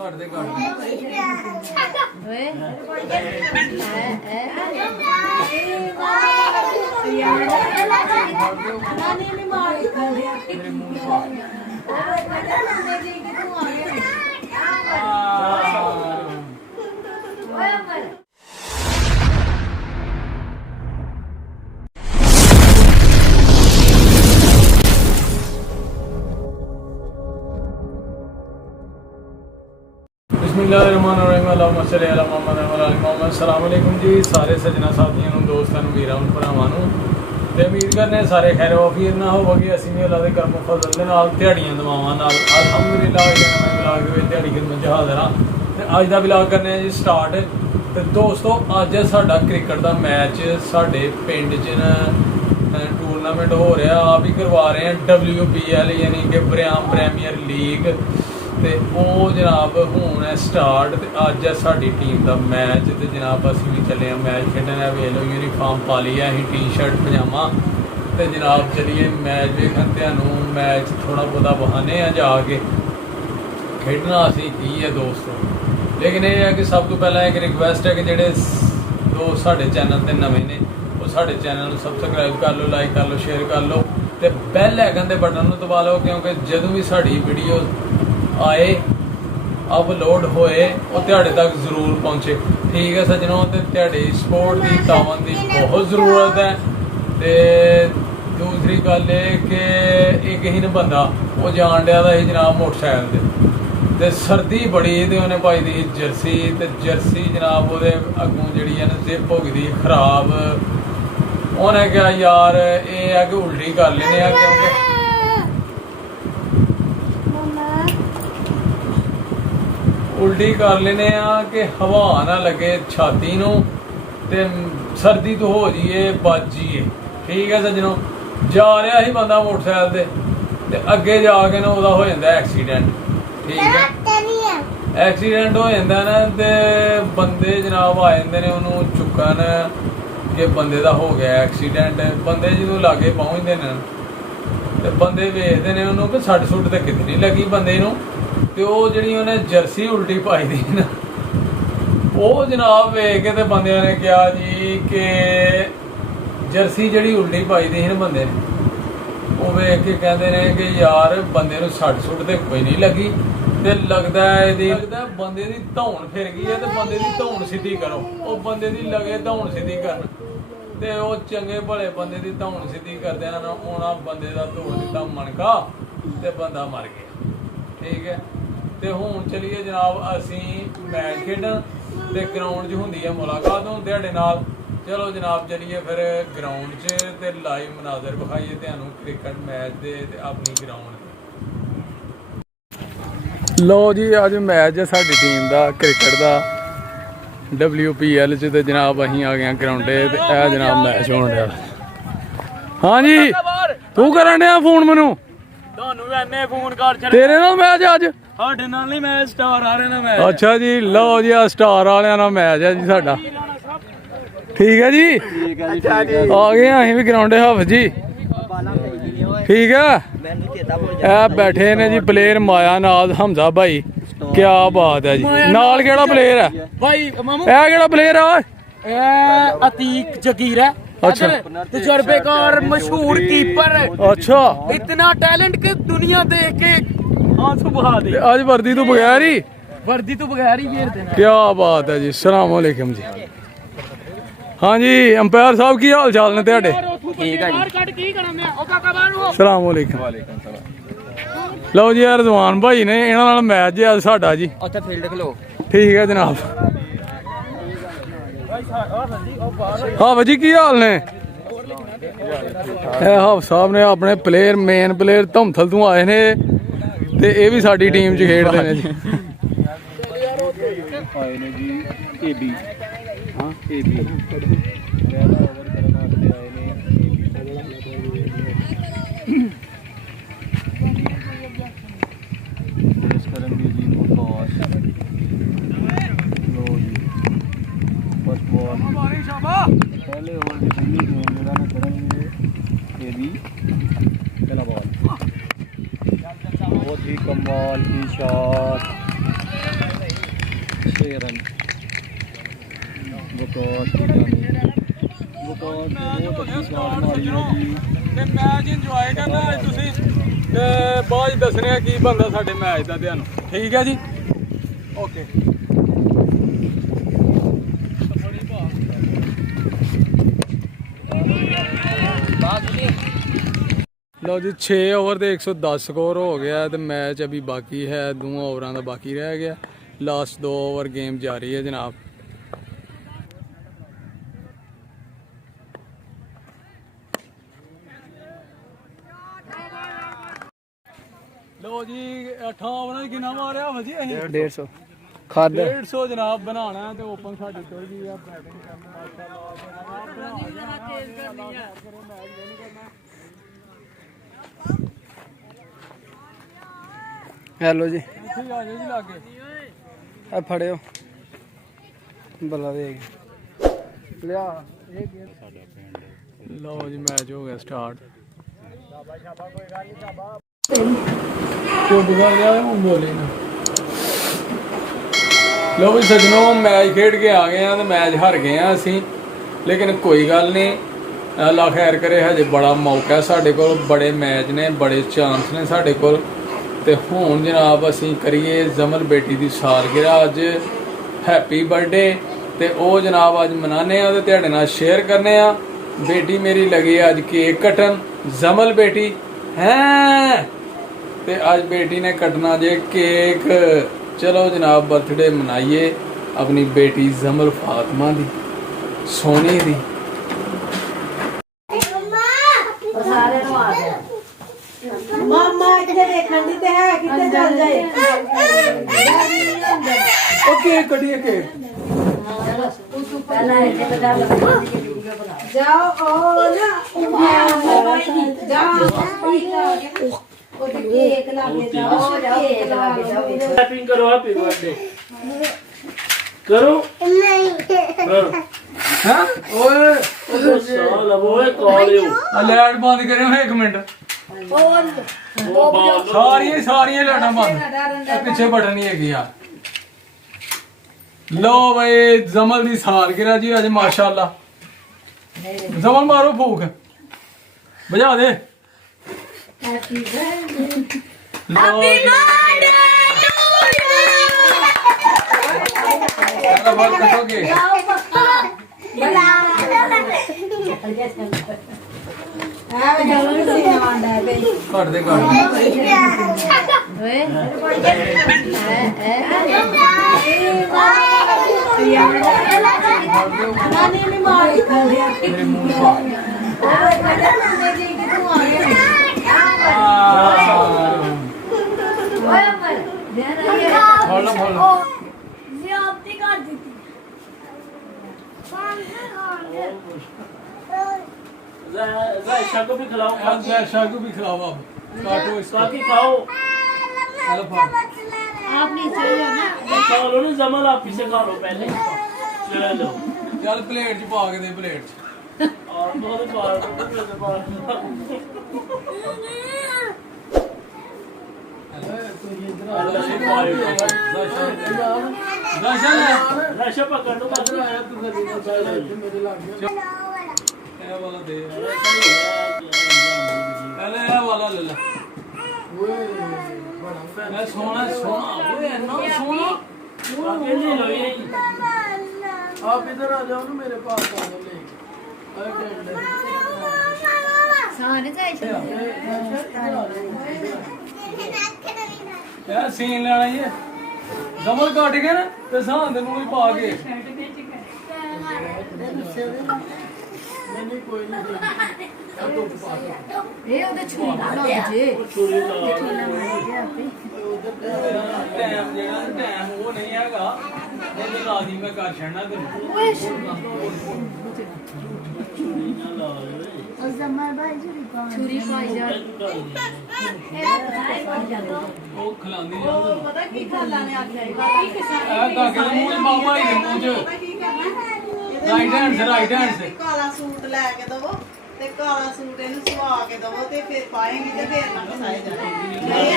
ਘੱਟ ਦੇ ਘੱਟ ਮੇਰੇ ਮੂੰਹ अस्सलामुअलैकुम जी सारे सजना साथियों दोस्तों वीरों भरावां ते उम्मीद करने सारे खैर वाफियत ना होवगे असीं भी अल्लाह दे करम फजल दे नाल दिहाड़ियां दवावां नाल अल्हम्दुलिल्लाह नवें ब्लॉग दे विच दिहाड़ी खिदमत च हाज़र हां ते अज दा ब्लॉग करने जी स्टार्ट ते दोस्तों अज साडा क्रिकेट दा मैच साडे पिंड च टूरनामेंट हो रहा आप ही करवा रहे हैं WPL यानी कि बरियाम प्रीमियर लीग ते वो जनाब हुण है स्टार्ट ते अज है साडी टीम का मैच ते जनाब असीं भी चले मैच खेडन वेख लो यूनीफॉर्म पा ली है असीं टी-शर्ट पजामा ते जनाब चलिए मैच वेखन तुहानूं मैच थोड़ा बहुता बहाने जाके खेडना असीं की है दोस्तों लेकिन यह है कि सब तो पहला एक रिक्वेस्ट है कि जेडे दोस्त साडे चैनल ते नवें ने वो साडे चैनल नूं सबसक्राइब कर लो लाइक कर लो शेयर कर लो ते बैल आइकन दे बटन नूं दबा लो क्योंकि जदों भी साडी वीडियो आए अपलोड होए और तुहाडे तक जरूर पहुँचे ठीक है सज्जनों ते तुहाडी सपोर्ट की तावन की बहुत ज़रूरत है ते दूसरी गल ये कि एक ही न बंदा वो जान दिया था जनाब मोटरसाइकिल ते सर्दी बड़ी ते उन्हें पाई दी जर्सी ते जर्सी जनाब वो अगों जी है ना जिप हो गई खराब उन्हें क्या यार ये है कि उल्टी कर लेने क्योंकि उल्टी कर लेने कि हवा ना लगे छाती नूं ते सर्दी तो हो जाइए बच जाइए ठीक है सज्जनों जा रहा ही बंदा मोटरसाइकिल ते अगे जाके ना हो जाता एक्सीडेंट ठीक है एक्सीडेंट हो जाता ना ते बंदे जनाब आ जाते हैं उन्होंने चुकन कि बंदे का हो गया एक्सीडेंट बंदे जो लागे पहुँचते हैं ते बंदे वेखते हैं उन्होंने कि सट सुट तो कितनी लगी बंदे नूं ते वो जिहड़ी उन्हें जर्सी उल्टी पाई दी ना वो जनाब वेख के ते बंदे ने कहा जी कि जर्सी जिहड़ी उल्टी पाई दी ना बंदे ने वो वेख के कहते हैं कि यार बंदे नूं सट सुट तो कोई नहीं लगी ते लगता है बंदे की धौन फिर गई है तो बंदे की धौन सीधी करो वो बंदे की लगे धौन सीधी करन ते वो चंगे भले बंदे की धौन सीधी करदे ना उन्हां बंदे का धो दिता मनका ते बंदा मर गया ठीक है तो हुण चलिए जनाब असी मैच खेडन ते ग्राउंड च हुंदी है मुलाकात हुण तुहाडे नाल चलो जनाब चलिए फिर ग्राउंड च ते लाइव मनाजर विखाइए तुहानूं क्रिकेट मैच दे ते अपनी ग्राउंड लो जी अज मैच है साडी टीम का क्रिकेट का WPL च ते जनाब असीं आ गए ग्राउंडे ते ए जनाब मैच होण दिया हाँ जी तू करन दिया फोन मैनूं तेरे नाल मैच अज अच्छा जी लो जी स्टार वाले ना मैच है जी साडा ठीक है जी आ गए असीं भी ग्राउंड हाफिज जी ठीक है ए बैठे ने जी प्लेयर माया नाज हमजा भाई क्या बात है जी नाल केड़ा प्लेयर है भाई ए केड़ा प्लेयर है अतीक जगीर है अच्छा तजुर्बेकार मशहूर कीपर अच्छा इतना टैलेंट के दुनिया देख के आंसू बहा दे आज वर्दी तो बगैर ही घेर देना क्या बात है जी सलाम अलैकुम जी हाँ जी अंपायर साहब की हाल चाल ने तुहाडे ठीक है जी सलाम अलैकुम लो जी रजवान भाई ने इन्हां नाल मैच है अज साडा जी उत्थे फील्ड खलो ठीक है जनाब हाँ भाजी की हाल ने हाफ साहब ने अपने प्लेयर मेन प्लेयर धमथल तो आए ने ते ये भी साडी टीम च खेडदे ने जी आए ने जी एबी हां एबी पहले ओवर डिफेंडिंग मेरा ने करेंगे एबी पहला बॉल बहुत ही कमाल की शॉट, 6 रन। बहुत अच्छी शॉट मारी है जी। ਤੇ ਮੈਚ ਇੰਜੋਏ ਕਰਨਾ ਅੱਜ ਤੁਸੀਂ ਤੇ ਬਾਅਦ 'ਚ ਦੱਸਣਾ ਕੀ ਬੰਦਾ ਸਾਡੇ ਮੈਚ ਦਾ ਧਿਆਨ। ਠੀਕ ਹੈ ਜੀ, ਓਕੇ। लो जी 6 ओवर ਦੇ 110 स्कोर हो गया तो मैच अभी बाकी है, 2 ओवरों का बाकी रह गया। लास्ट 2 ओवर गेम जारी है जनाब। लो जी 8 ओवर कितना मारिया भाजी? 150 खाद 150 जनाब बनाना है तो ओपन साडी टुर गई है। बैटिंग करना हेलो जी, ਇੱਥੇ ਆ ਜਾਓ ਜੀ ਲਾਗੇ। ए फड़ियो बल्ला दे लिया। लो जी मैच हो गया स्टार्ट। चुप कर गया हूँ बोले ना। लो भी सजनों मैच खेड के आ गए हैं तो मैच हार गए हैं असी, लेकिन कोई गल नहीं, अल्लाह खैर करे। हजे बड़ा मौका है साढ़े कोल, बड़े मैच ने, बड़े चांस ने साढ़े कोल। ਤੇ ਹੁਣ ਜਨਾਬ ਅਸੀਂ ਕਰੀਏ ਜ਼ਮਲ ਬੇਟੀ ਦੀ ਸਾਲਗਿਰਾ ਅੱਜ, ਹੈਪੀ ਬਰਥਡੇ। ਤੇ ਉਹ ਜਨਾਬ ਅੱਜ ਮਨਾਉਂਦੇ ਆ ਤੇ ਤੁਹਾਡੇ ਨਾਲ ਸ਼ੇਅਰ ਕਰਨੇ ਆ। ਬੇਟੀ ਮੇਰੀ ਲੱਗੀ ਅੱਜ ਕੇਕ ਕੱਟਣ, ਜ਼ਮਲ ਬੇਟੀ ਹੈ ਤੇ ਅੱਜ ਬੇਟੀ ਨੇ ਕੱਟਣਾ ਜੇ ਕੇਕ। ਚਲੋ ਜਨਾਬ ਬਰਥਡੇ ਮਨਾਈਏ ਆਪਣੀ ਬੇਟੀ ਜ਼ਮਲ ਫਾਤਮਾ ਦੀ, ਸੋਨੀ ਦੀ। मामा इतने देखन दी ते है किते चल जाए ਉਹ ਕੇਕ ਕੱਢੀਏ ਕੇਕ। जाओ ओ ना जाओ ओ केक लागे जाओ केक लागे जाओ हैप्पी करो, हैप्पी बर्थडे करो। ਹਾਂ ਓਏ साल अब ओए कॉल यू ਲਾਈਟ ਬੰਦ ਕਰਿਓ 1 ਮਿੰਟ। ਸਾਰੀਆਂ ਲਾਈਟਾਂ ਬੰਦ, ਇਹ ਪਿੱਛੇ ਬਟਨ ਨਹੀਂ ਹੈਗੀ ਯਾਰ। लो भाई जमल दी सालगिरह जी अज माशाअल्लाह। जमल मारो फूक, बजा दे। हैप्पी बर्थडे पहला बात कटोगे कट दे मेरे मुंह जायशा को भी खिलाओ, शागू भी खिलाओ अब, काटो इसको। काकी खाओ। आप नीचे हो ना खा लो ना जमल, आप पीछे खा लो पहले। चलो चल प्लेट च पा के दे, प्लेट च। और बहुत बार जायशा पकड़ लो, ये वाला दे, पहले ये वाला ले ले। मैं सोना सोना ओए ना सोना। काकी ले लो ये। आप इधर आ जाओ ना मेरे पास, आ जाओ ले। सारे जाए यार सीन लेना ये जमल काट के ना ते सां दे मूंह पा के। नहीं कोई नहीं, ये ओदे छुरी ना लग जे छुरी ला टाइम जेड़ा टाइम वो नहीं हैगा, ये लाजी मैं कर छड़ना ते छुरी पाई जा वो खिलांदी जा पता की खाला ने आख्या ए ताके मूंह मामा ही मूंह च राइट हैंड से ਕਾਲਾ ਸੂਟ ਲੈ ਕੇ ਦਵੋ ਤੇ ਕਾਲਾ ਸੂਟ ਇਹਨੂੰ ਸਵਾ ਕੇ ਦਵੋ ਤੇ ਫਿਰ ਪਾਏਂਗੀ ਤੇ ਫਿਰ ਨਾ ਕਸਾਏ ਜਾਣਗੇ